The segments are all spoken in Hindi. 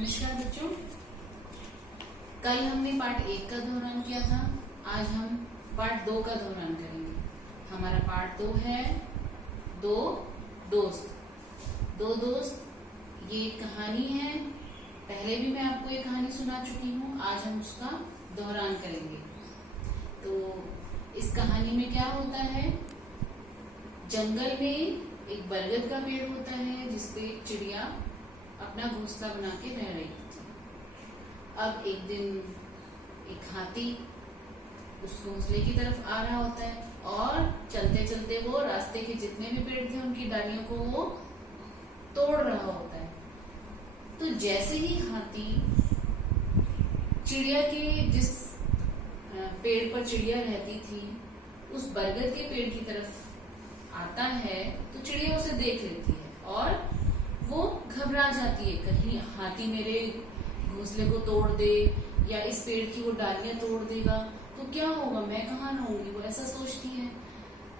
नमस्कार बच्चों, कल हमने पार्ट 1 का दोहरान किया था। आज हम पार्ट 2 का दोहरान करेंगे। हमारा पार्ट 2 है दो दोस्त। दो दोस्त ये एक कहानी है। पहले भी मैं आपको ये कहानी सुना चुकी हूँ। आज हम उसका दोहरान करेंगे। तो इस कहानी में क्या होता है, जंगल में एक बरगद का पेड़ होता है जिसपे एक चिड़िया अपना घोंसला बना के रह रही थी। अब एक दिन एक हाथी उस घोंसले की तरफ आ रहा होता है और चलते चलते वो रास्ते के जितने भी पेड़ थे उनकी डालियों को वो तोड़ रहा होता है। तो जैसे ही हाथी चिड़िया के जिस पेड़ पर चिड़िया रहती थी उस बरगद के पेड़ की तरफ आता है तो चिड़िया उसे देख लेती है और वो घबरा जाती है, कहीं हाथी मेरे घोंसले को तोड़ दे या इस पेड़ की वो डालियां तोड़ देगा तो क्या होगा, मैं कहाँ रहूंगी, वो ऐसा सोचती है।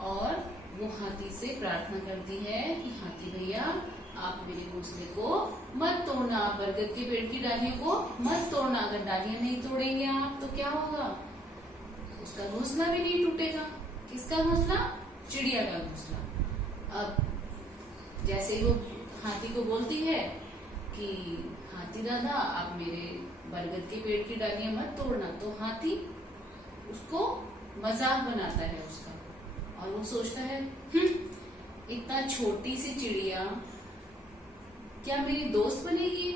और वो हाथी से प्रार्थना करती है कि हाथी भैया आप मेरे घोंसले को मत तोड़ना, आप बरगद के पेड़ की डालियों को मत तोड़ना। अगर डालियां नहीं तोड़ेंगे आप तो क्या होगा, उसका घोंसला भी नहीं टूटेगा। किसका घोंसला? चिड़िया का घोंसला। अब जैसे ही वो हाथी को बोलती है कि हाथी दादा आप मेरे बरगद के पेड़ की डालियां मत तोड़ना, तो हाथी उसको मजाक बनाता है उसका। और वो सोचता है इतना छोटी सी चिड़िया क्या मेरी दोस्त बनेगी,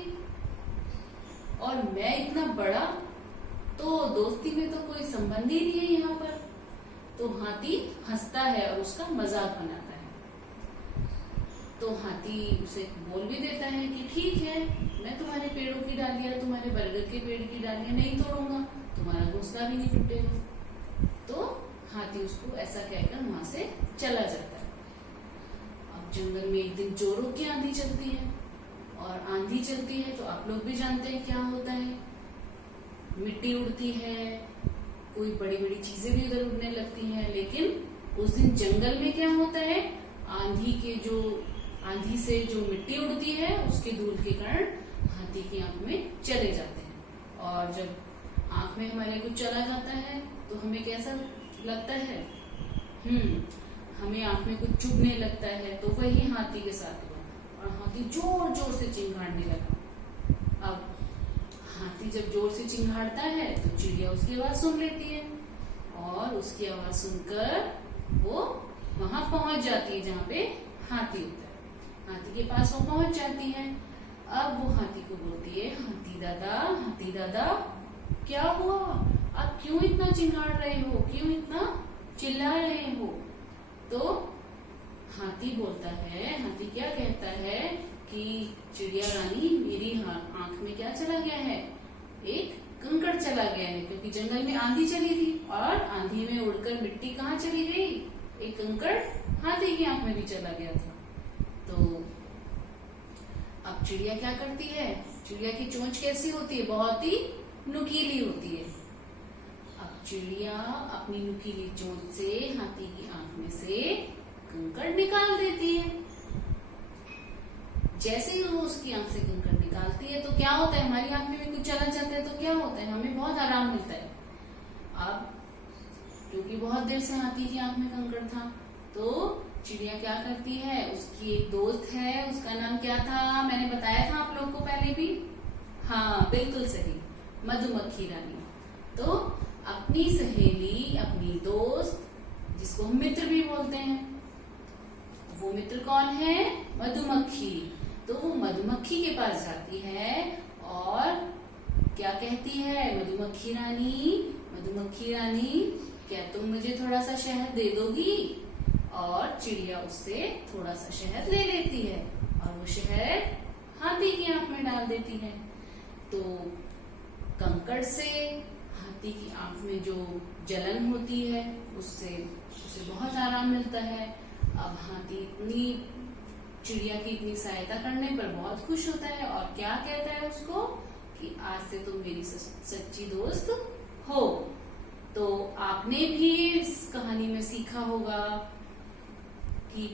और मैं इतना बड़ा, तो दोस्ती में तो कोई संबंध ही नहीं है यहाँ पर। तो हाथी हंसता है और उसका मजाक बनाता है। तो हाथी उसे बोल भी देता है कि ठीक है, मैं तुम्हारे पेड़ों की डालियां, तुम्हारे बरगद के पेड़ की डालियां नहीं तोड़ूंगा, तुम्हारा घोंसला भी नहीं टूटेगा। तो हाथी उसको ऐसा कहकर वहां से चला जाता है। अब जंगल में एक दिन जोरों की आंधी चलती है, और आंधी चलती है तो आप लोग भी जानते हैं क्या होता है, मिट्टी उड़ती है, कोई बड़ी बड़ी चीजें भी उधर उड़ने लगती हैं। लेकिन उस दिन जंगल में क्या होता है, आंधी से जो मिट्टी उड़ती है उसके धूल के कारण हाथी की आंख में चले जाते हैं। और जब आंख में हमारे कुछ चला जाता है तो हमें कैसा लगता है, हमें आंख में कुछ चुभने लगता है। तो वही हाथी के साथ हुआ और हाथी जोर जोर से चिंघाड़ने लगा। अब हाथी जब जोर से चिंघाड़ता है तो चिड़िया उसकी आवाज सुन लेती है और उसकी आवाज सुनकर वो वहां पहुंच जाती है जहाँ पे हाथी होता है। हाथी के पास वो पहुंच जाती है। अब वो हाथी को बोलती है, हाथी दादा क्या हुआ, आप क्यों इतना चिंघाड़ रहे हो, क्यों इतना चिल्ला रहे हो। तो हाथी बोलता है, हाथी क्या कहता है कि चिड़िया रानी मेरी आंख में क्या चला गया है, एक कंकड़ चला गया है, क्योंकि जंगल में आंधी चली थी और आंधी में उड़कर मिट्टी कहाँ चली गई, एक कंकड़ हाथी की आंख में भी चला गया था। तो अब चिड़िया क्या करती है, चिड़िया की चोंच कैसी होती है, बहुत ही नुकीली होती है। अब चिड़िया अपनी नुकीली चोंच से हाथी की आंख में से कंकड़ निकाल देती है। जैसे ही वो उसकी आंख से कंकड़ निकालती है तो क्या होता है, हमारी आंख में भी कुछ चला जाता है तो क्या होता है, हमें बहुत आराम मिलता है। अब क्योंकि बहुत देर से हाथी की आंख में कंकड़ था तो चिड़िया क्या करती है, उसकी एक दोस्त है, उसका नाम क्या था, मैंने बताया था आप लोग को पहले भी, हाँ बिल्कुल सही, मधुमक्खी रानी। तो अपनी सहेली, अपनी दोस्त, जिसको हम मित्र भी बोलते हैं, वो मित्र कौन है, मधुमक्खी। तो वो मधुमक्खी के पास जाती है और क्या कहती है, मधुमक्खी रानी क्या तुम मुझे थोड़ा सा शहद दे दोगी। और चिड़िया उससे थोड़ा सा शहद ले लेती है और वो शहद हाथी की आंख में डाल देती है। तो कंकड़ से हाथी की आंख में जो जलन होती है उससे उसे बहुत आराम मिलता है। अब हाथी चिड़िया की इतनी सहायता करने पर बहुत खुश होता है और क्या कहता है उसको कि आज से तुम मेरी सच्ची दोस्त हो। तो आपने भी इस कहानी में सीखा होगा कि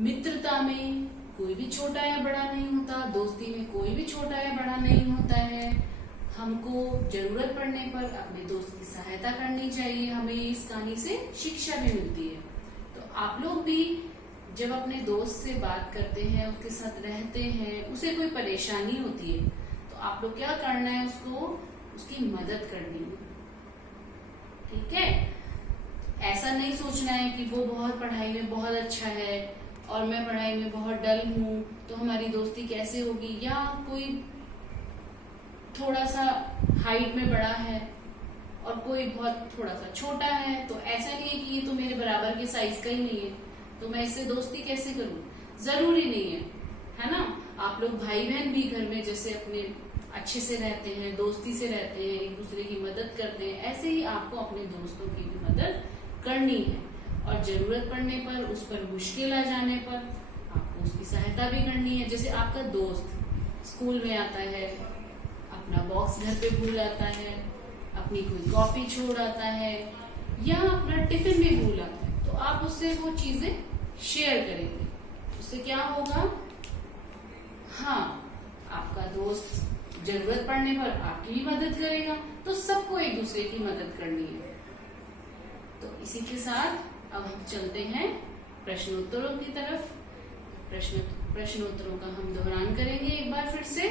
मित्रता में कोई भी छोटा या बड़ा नहीं होता, दोस्ती में कोई भी छोटा या बड़ा नहीं होता है। हमको जरूरत पड़ने पर अपने दोस्त की सहायता करनी चाहिए। हमें इस कहानी से शिक्षा भी मिलती है। तो आप लोग भी जब अपने दोस्त से बात करते हैं, उसके साथ रहते हैं, उसे कोई परेशानी होती है, तो आप लोग क्या करना है, उसकी मदद करनी है। ठीक है। ऐसा नहीं सोचना है कि वो बहुत पढ़ाई में बहुत अच्छा है और मैं पढ़ाई में बहुत डल हूँ, तो हमारी दोस्ती कैसे होगी। या कोई थोड़ा सा हाइट में बड़ा है और कोई बहुत थोड़ा सा छोटा है, तो ऐसा नहीं है कि ये तो मेरे बराबर के साइज का ही नहीं है, तो मैं इससे दोस्ती कैसे करूं। जरूरी नहीं है ना। आप लोग भाई बहन भी घर में जैसे अपने अच्छे से रहते हैं, दोस्ती से रहते हैं, एक दूसरे की मदद करते हैं, ऐसे ही आपको अपने दोस्तों की भी मदद करनी है। और जरूरत पड़ने पर, उस पर मुश्किल आ जाने पर आपको उसकी सहायता भी करनी है। जैसे आपका दोस्त स्कूल में आता है, अपना बॉक्स घर पे भूल आता है, अपनी कोई कॉपी छोड़ आता है या अपना टिफिन भी भूल आता है, तो आप उससे वो चीजें शेयर करेंगे। उससे क्या होगा, हाँ, आपका दोस्त जरूरत पड़ने पर आपकी भी मदद करेगा। तो सबको एक दूसरे की मदद करनी है। तो इसी के साथ अब हम चलते हैं प्रश्नोत्तरों की तरफ। प्रश्नोत्तरों का हम दोहरान करेंगे एक बार फिर से,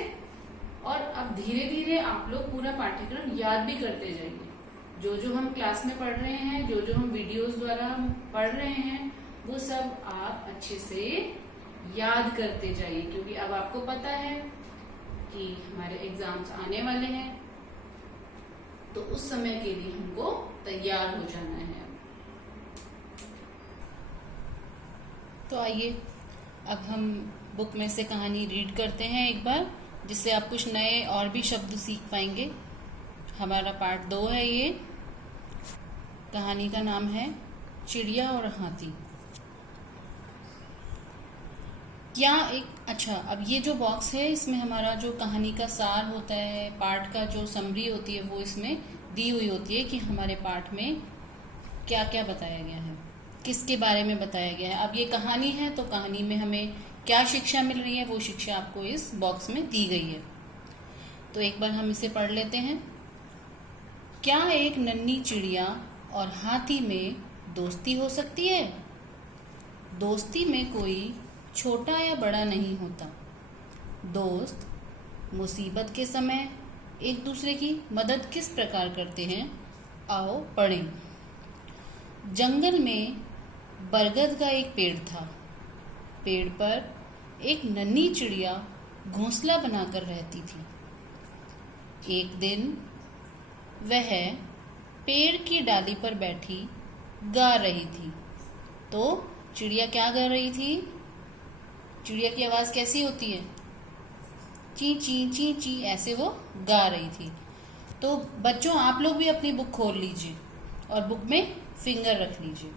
और अब धीरे धीरे आप लोग पूरा पाठ्यक्रम याद भी करते जाइए। जो जो हम क्लास में पढ़ रहे हैं, जो जो हम वीडियोस द्वारा हम पढ़ रहे हैं, वो सब आप अच्छे से याद करते जाइए, क्योंकि अब आपको पता है कि हमारे एग्जाम्स आने वाले हैं, तो उस समय के लिए हमको तैयार हो जाना है। तो आइए अब हम बुक में से कहानी रीड करते हैं एक बार, जिससे आप कुछ नए और भी शब्द सीख पाएंगे। हमारा पार्ट 2 है ये। कहानी का नाम है चिड़िया और हाथी। अब ये जो बॉक्स है, इसमें हमारा जो कहानी का सार होता है, पाठ का जो समरी होती है, वो इसमें दी हुई होती है कि हमारे पाठ में क्या क्या बताया गया है, किसके बारे में बताया गया है। अब ये कहानी है, तो कहानी में हमें क्या शिक्षा मिल रही है, वो शिक्षा आपको इस बॉक्स में दी गई है। तो एक बार हम इसे पढ़ लेते हैं। क्या एक नन्ही चिड़िया और हाथी में दोस्ती हो सकती है? दोस्ती में कोई छोटा या बड़ा नहीं होता। दोस्त मुसीबत के समय एक दूसरे की मदद किस प्रकार करते हैं, आओ पढ़ें। जंगल में बरगद का एक पेड़ था। पेड़ पर एक नन्ही चिड़िया घोंसला बनाकर रहती थी। एक दिन वह पेड़ की डाली पर बैठी गा रही थी। तो चिड़िया क्या गा रही थी? चिड़िया की आवाज कैसी होती है? ची ची ची ची, ऐसे वो गा रही थी। तो बच्चों, आप लोग भी अपनी बुक खोल लीजिए और बुक में फिंगर रख लीजिए।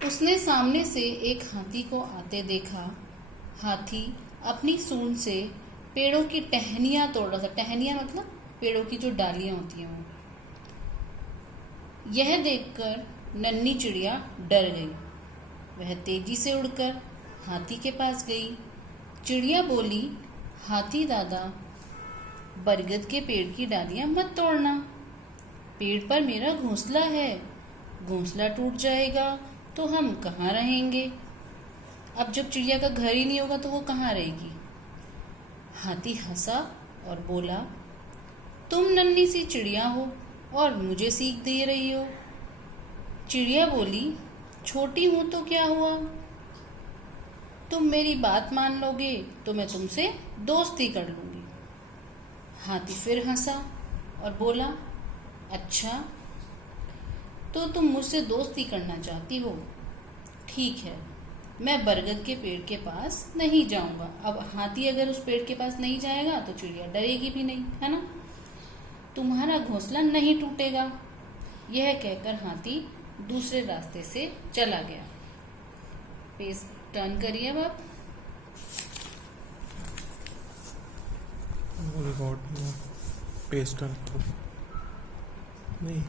उसने सामने से एक हाथी को आते देखा। हाथी अपनी सूंड से पेड़ों की टहनियां तोड़ रहा था। टहनियां मतलब पेड़ों की जो डालियां होती हैं वो। यह देखकर नन्ही चिड़िया डर गई। वह तेजी से उड़कर हाथी के पास गई। चिड़िया बोली, हाथी दादा, बरगद के पेड़ की डालियां मत तोड़ना। पेड़ पर मेरा घोंसला है, घोंसला टूट जाएगा तो हम कहाँ रहेंगे? अब जब चिड़िया का घर ही नहीं होगा तो वो कहाँ रहेगी? हाथी हंसा और बोला, तुम नन्ही सी चिड़िया हो और मुझे सीख दे रही हो। चिड़िया बोली, छोटी हूं तो क्या हुआ? तुम मेरी बात मान लोगे तो मैं तुमसे दोस्ती कर लूंगी। हाथी फिर हंसा और बोला, अच्छा, तो तुम मुझसे दोस्ती करना चाहती हो? ठीक है, मैं बरगद के पेड़ के पास नहीं जाऊंगा। अब हाथी अगर उस पेड़ के पास नहीं जाएगा तो चिड़िया डरेगी भी नहीं, है ना? तुम्हारा घोंसला नहीं टूटेगा। यह कहकर हाथी दूसरे रास्ते से चला गया। पेज टर्न करिए अब आप। पेज टर्न नहीं